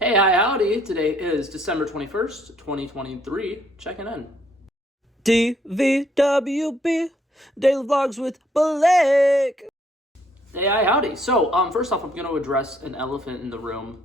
Hey, hi, howdy. Today is December 21st, 2023. Checking in. DVWB Daily Vlogs with Blake. Hey, hi, howdy. So, first off, I'm going to address an elephant in the room.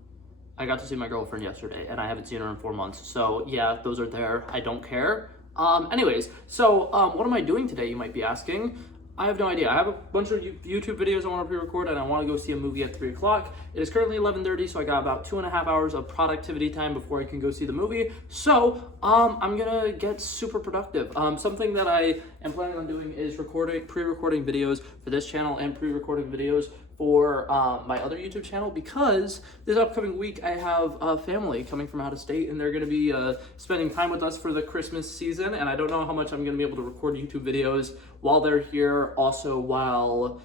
I got to see my girlfriend yesterday, and I haven't seen her in 4 months. So, yeah, those are there. I don't care. What am I doing today, you might be asking? I have no idea. I have a bunch of YouTube videos I want to pre-record, and I want to go see a movie at 3 o'clock. It is currently 11:30, so I got about 2.5 hours of productivity time before I can go see the movie. So, I'm gonna get super productive. Something that I am planning on doing is pre-recording videos for this channel and pre-recording videos for my other YouTube channel, because this upcoming week I have a family coming from out of state, and they're going to be spending time with us for the Christmas season, and I don't know how much I'm going to be able to record YouTube videos while they're here, also while,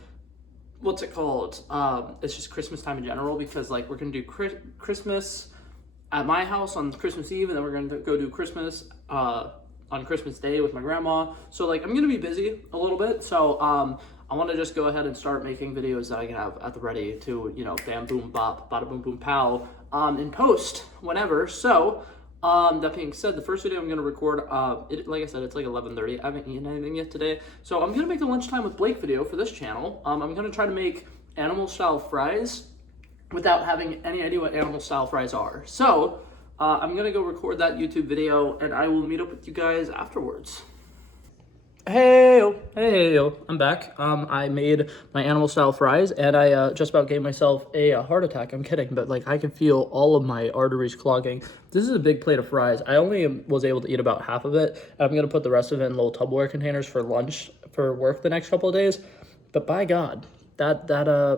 what's it called, it's just Christmas time in general, because like we're going to do Christmas at my house on Christmas Eve, and then we're going to go do Christmas on Christmas Day with my grandma. So like I'm going to be busy a little bit, so I want to just go ahead and start making videos that I can have at the ready to, bam, boom, bop, bada, boom, boom, pow, in post, whenever. So, that being said, the first video I'm going to record, like I said, it's like 11:30. I haven't eaten anything yet today. So I'm going to make a lunchtime with Blake video for this channel. I'm going to try to make animal-style fries without having any idea what animal-style fries are. So, I'm going to go record that YouTube video, and I will meet up with you guys afterwards. Hey, I'm back. I made my animal style fries, and I just about gave myself a heart attack. I'm kidding, but like I can feel all of my arteries clogging. This is a big plate of fries. I only was able to eat about half of it. I'm gonna put the rest of it in little Tupperware containers for lunch for work the next couple of days. But by God, that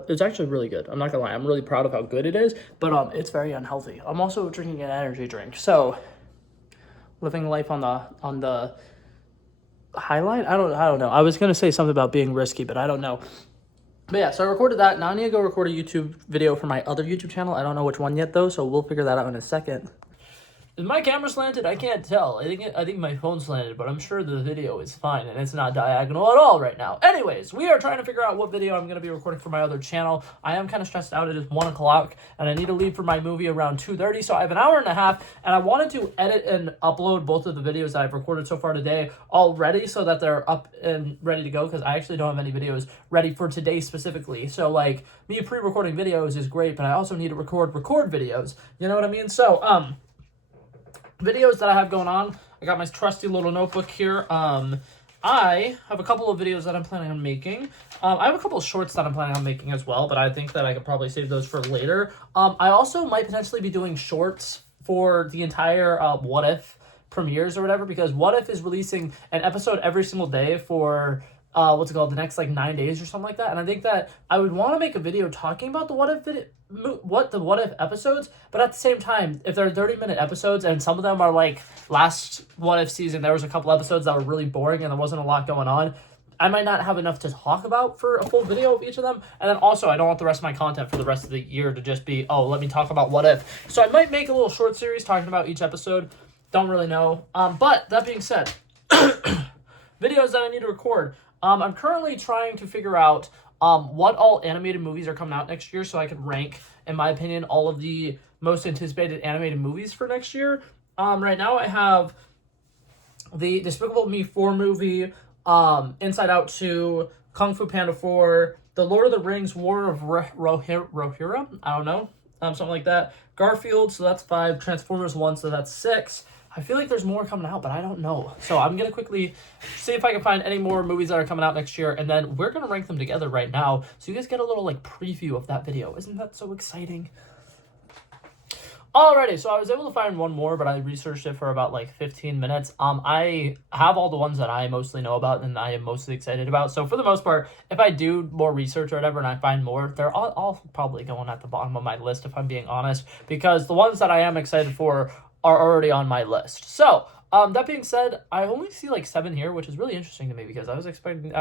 it's actually really good. I'm not gonna lie. I'm really proud of how good it is, but it's very unhealthy. I'm also drinking an energy drink, so living life on the highlight. I don't know. I was gonna say something about being risky, but I don't know. But yeah, so I recorded that. Now I need to go record a YouTube video for my other YouTube channel. I don't know which one yet though, so we'll figure that out in a second. Is my camera slanted? I can't tell. I think my phone's slanted, but I'm sure the video is fine, and it's not diagonal at all right now. Anyways, we are trying to figure out what video I'm going to be recording for my other channel. I am kind of stressed out. It is 1 o'clock, and I need to leave for my movie around 2:30, so I have an hour and a half, and I wanted to edit and upload both of the videos that I've recorded so far today already so that they're up and ready to go, because I actually don't have any videos ready for today specifically. So, like, me pre-recording videos is great, but I also need to record videos. You know what I mean? So, videos that I have going on. I got my trusty little notebook here. I have a couple of videos that I'm planning on making. I have a couple of shorts that I'm planning on making as well, but I think that I could probably save those for later. I also might potentially be doing shorts for the entire What If premieres or whatever, because What If is releasing an episode every single day for the next like 9 days or something like that. And I think that I would want to make a video talking about the What If episodes, but at the same time, if they're 30-minute episodes and some of them are like last What If season, there was a couple episodes that were really boring and there wasn't a lot going on, I might not have enough to talk about for a full video of each of them. And then also, I don't want the rest of my content for the rest of the year to just be, oh, let me talk about What If. So I might make a little short series talking about each episode. Don't really know. But that being said, videos that I need to record. I'm currently trying to figure out what all animated movies are coming out next year so I can rank, in my opinion, all of the most anticipated animated movies for next year. Right now I have the Despicable Me 4 movie, Inside Out 2, Kung Fu Panda 4, The Lord of the Rings War of Rohirrim, I don't know, something like that. Garfield, so that's 5. Transformers 1, so that's 6. I feel like there's more coming out, but I don't know. So I'm going to quickly see if I can find any more movies that are coming out next year, and then we're going to rank them together right now, so you guys get a little, like, preview of that video. Isn't that so exciting? Alrighty, so I was able to find one more, but I researched it for about, like, 15 minutes. I have all the ones that I mostly know about and I am mostly excited about. So for the most part, if I do more research or whatever and I find more, they're all probably going at the bottom of my list, if I'm being honest, because the ones that I am excited for are already on my list. So, that being said, I only see like 7 here, which is really interesting to me because I was expecting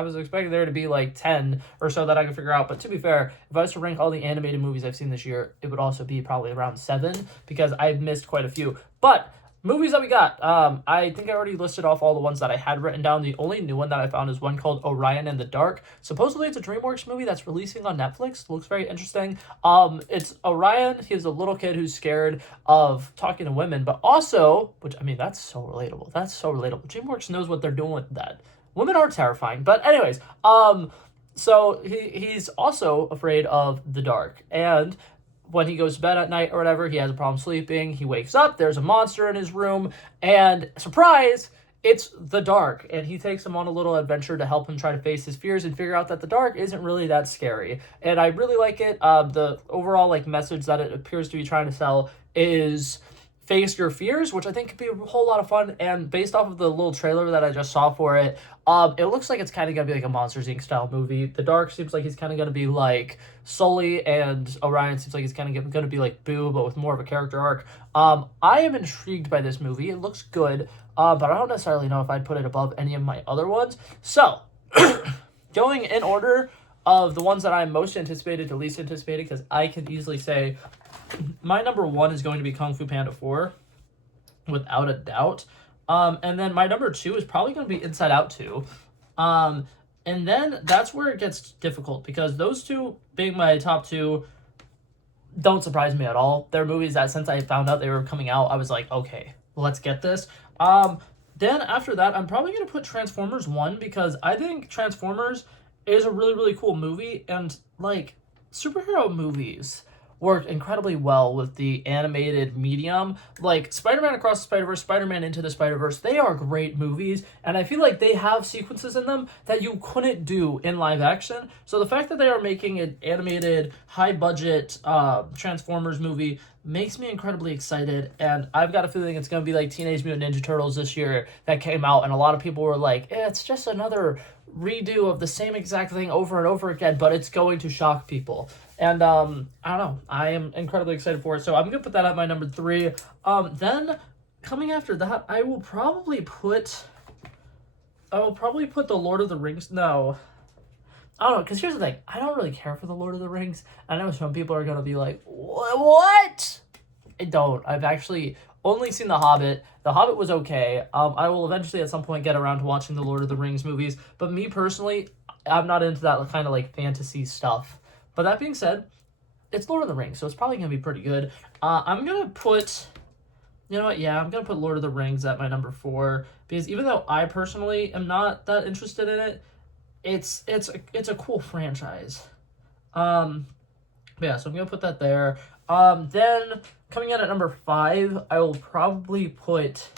there to be like 10 or so that I could figure out. But to be fair, if I was to rank all the animated movies I've seen this year, it would also be probably around 7 because I've missed quite a few. But Movies that we got. I think I already listed off all the ones that I had written down. The only new one that I found is one called Orion in the Dark. Supposedly it's a DreamWorks movie that's releasing on Netflix. Looks very interesting. It's Orion. He's a little kid who's scared of talking to women, but also, which I mean, that's so relatable. That's so relatable. DreamWorks knows what they're doing with that. Women are terrifying, but anyways, so he's also afraid of the dark, and when he goes to bed at night or whatever, he has a problem sleeping. He wakes up, there's a monster in his room, and surprise, it's the dark. And he takes him on a little adventure to help him try to face his fears and figure out that the dark isn't really that scary. And I really like it. The overall like message that it appears to be trying to sell is face your fears, which I think could be a whole lot of fun. And based off of the little trailer that I just saw for it, it looks like it's kind of gonna be like a Monsters Inc. style movie. The Dark seems like he's kind of gonna be like Sully, and Orion seems like he's kind of gonna be like Boo, but with more of a character arc. I am intrigued by this movie. It looks good, but I don't necessarily know if I'd put it above any of my other ones. So, going in order of the ones that I'm most anticipated to least anticipated, because I could easily say my number one is going to be Kung Fu Panda 4, without a doubt. And then my number two is probably going to be Inside Out 2. And then that's where it gets difficult, because those two being my top two don't surprise me at all. They're movies that since I found out they were coming out, I was like, okay, let's get this. Then after that, I'm probably going to put Transformers 1, because I think Transformers is a really, really cool movie, and like superhero movies worked incredibly well with the animated medium. Like Spider-Man Across the Spider-Verse, Spider-Man Into the Spider-Verse, they are great movies, and I feel like they have sequences in them that you couldn't do in live action. So the fact that they are making an animated, high-budget Transformers movie makes me incredibly excited, and I've got a feeling it's going to be like Teenage Mutant Ninja Turtles this year that came out, and a lot of people were like, it's just another redo of the same exact thing over and over again, but it's going to shock people. And I don't know, I am incredibly excited for it, so I'm going to put that at my number 3. Then, coming after that, I will probably put the Lord of the Rings, no, I don't know, because here's the thing. I don't really care for the Lord of the Rings. I know some people are going to be like, what? I don't. I've actually only seen The Hobbit. The Hobbit was okay. I will eventually at some point get around to watching the Lord of the Rings movies. But me personally, I'm not into that kind of like fantasy stuff. But that being said, it's Lord of the Rings, so it's probably going to be pretty good. I'm going to put... You know what? Yeah, I'm going to put Lord of the Rings at my number 4. Because even though I personally am not that interested in it, it's a cool franchise. Yeah, so I'm gonna put that there. Then coming in at number 5, I will probably put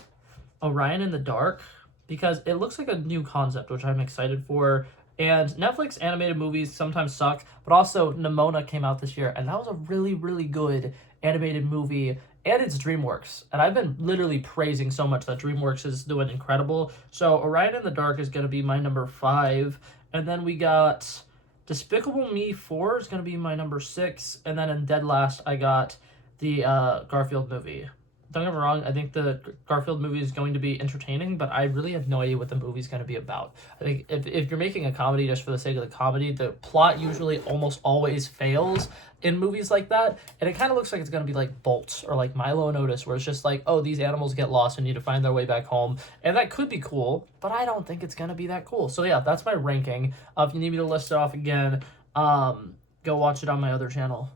Orion in the Dark, because it looks like a new concept, which I'm excited for. And Netflix animated movies sometimes suck, but also Nimona came out this year, and that was a really, really good animated movie. And it's DreamWorks, and I've been literally praising so much that DreamWorks is doing incredible. So Orion in the Dark is going to be my number 5, and then we got Despicable Me 4 is going to be my number 6, and then in dead last I got the Garfield movie. Don't get me wrong, I think the Garfield movie is going to be entertaining, but I really have no idea what the movie's going to be about. I think if you're making a comedy just for the sake of the comedy, the plot usually almost always fails in movies like that, and it kind of looks like it's going to be like Bolt or like Milo and Otis, where it's just like, oh, these animals get lost and need to find their way back home, and that could be cool, but I don't think it's going to be that cool. So yeah, that's my ranking. If you need me to list it off again, go watch it on my other channel.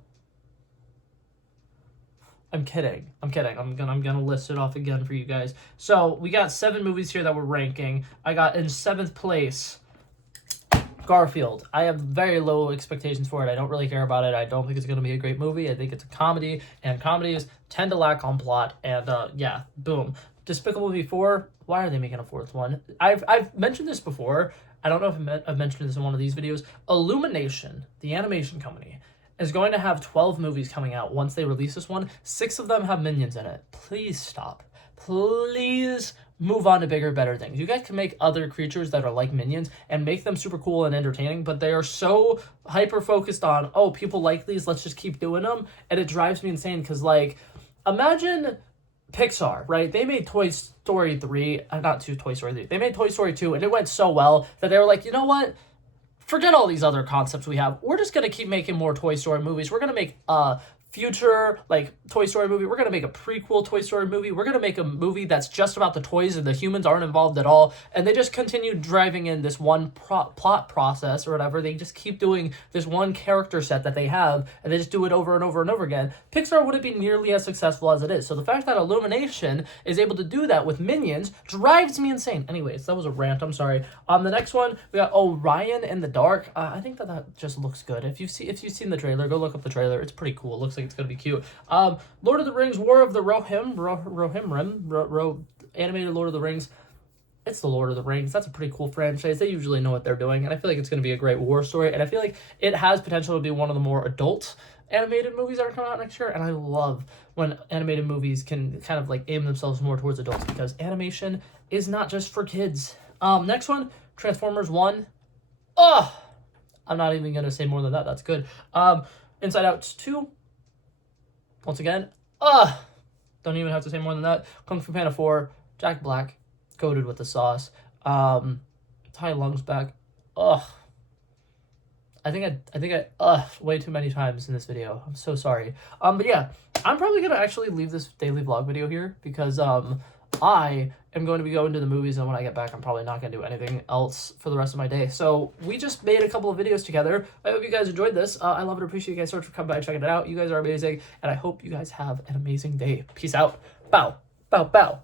I'm kidding. I'm gonna list it off again for you guys. So we got 7 movies here that we're ranking. I got in 7th place Garfield. I have very low expectations for it. I don't really care about it. I don't think it's gonna be a great movie. I think it's a comedy, and comedies tend to lack on plot. And yeah, boom. Despicable Me 4. Why are they making a 4th one? I've mentioned this before. I don't know if I've mentioned this in one of these videos. Illumination, the animation company, is going to have 12 movies coming out once they release this one. 6 of them have Minions in it. Please stop. Please move on to bigger, better things. You guys can make other creatures that are like Minions and make them super cool and entertaining, but they are so hyper-focused on, oh, people like these, let's just keep doing them, and it drives me insane, because, like, imagine Pixar, right? They made Toy Story 3, not Toy Story 3, they made Toy Story 2, and it went so well that they were like, you know what? Forget all these other concepts we have. We're just going to keep making more Toy Story movies. We're going to make future like Toy Story movie. We're gonna make a prequel Toy Story movie. We're gonna make a movie that's just about the toys and the humans aren't involved at all. And they just continue driving in this one plot process or whatever. They just keep doing this one character set that they have, and they just do it over and over and over again. Pixar wouldn't be nearly as successful as it is. So the fact that Illumination is able to do that with Minions drives me insane. Anyways, that was a rant. I'm sorry. The next one we got Orion in the Dark. I think that just looks good. If you've seen the trailer, go look up the trailer. It's pretty cool. It looks like it's gonna be cute. Lord of the Rings, War of the animated Lord of the Rings. It's the Lord of the Rings. That's a pretty cool franchise. They usually know what they're doing, and I feel like it's going to be a great war story, and I feel like it has potential to be one of the more adult animated movies that are coming out next year, and I love when animated movies can kind of like aim themselves more towards adults, because animation is not just for kids. Next one, Transformers 1. Oh, I'm not even going to say more than that. That's good. Inside Out 2. Once again, don't even have to say more than that. Kung Fu Panda 4, Jack Black, coated with the sauce. Tai Lung's back. I think I way too many times in this video. I'm so sorry. But yeah, I'm probably gonna actually leave this daily vlog video here because I am going to be going to the movies, and when I get back, I'm probably not gonna do anything else for the rest of my day. So we just made a couple of videos together. I hope you guys enjoyed this. I love and appreciate you guys so much for coming by and checking it out. You guys are amazing, and I hope you guys have an amazing day. Peace out. Bow. Bow. Bow.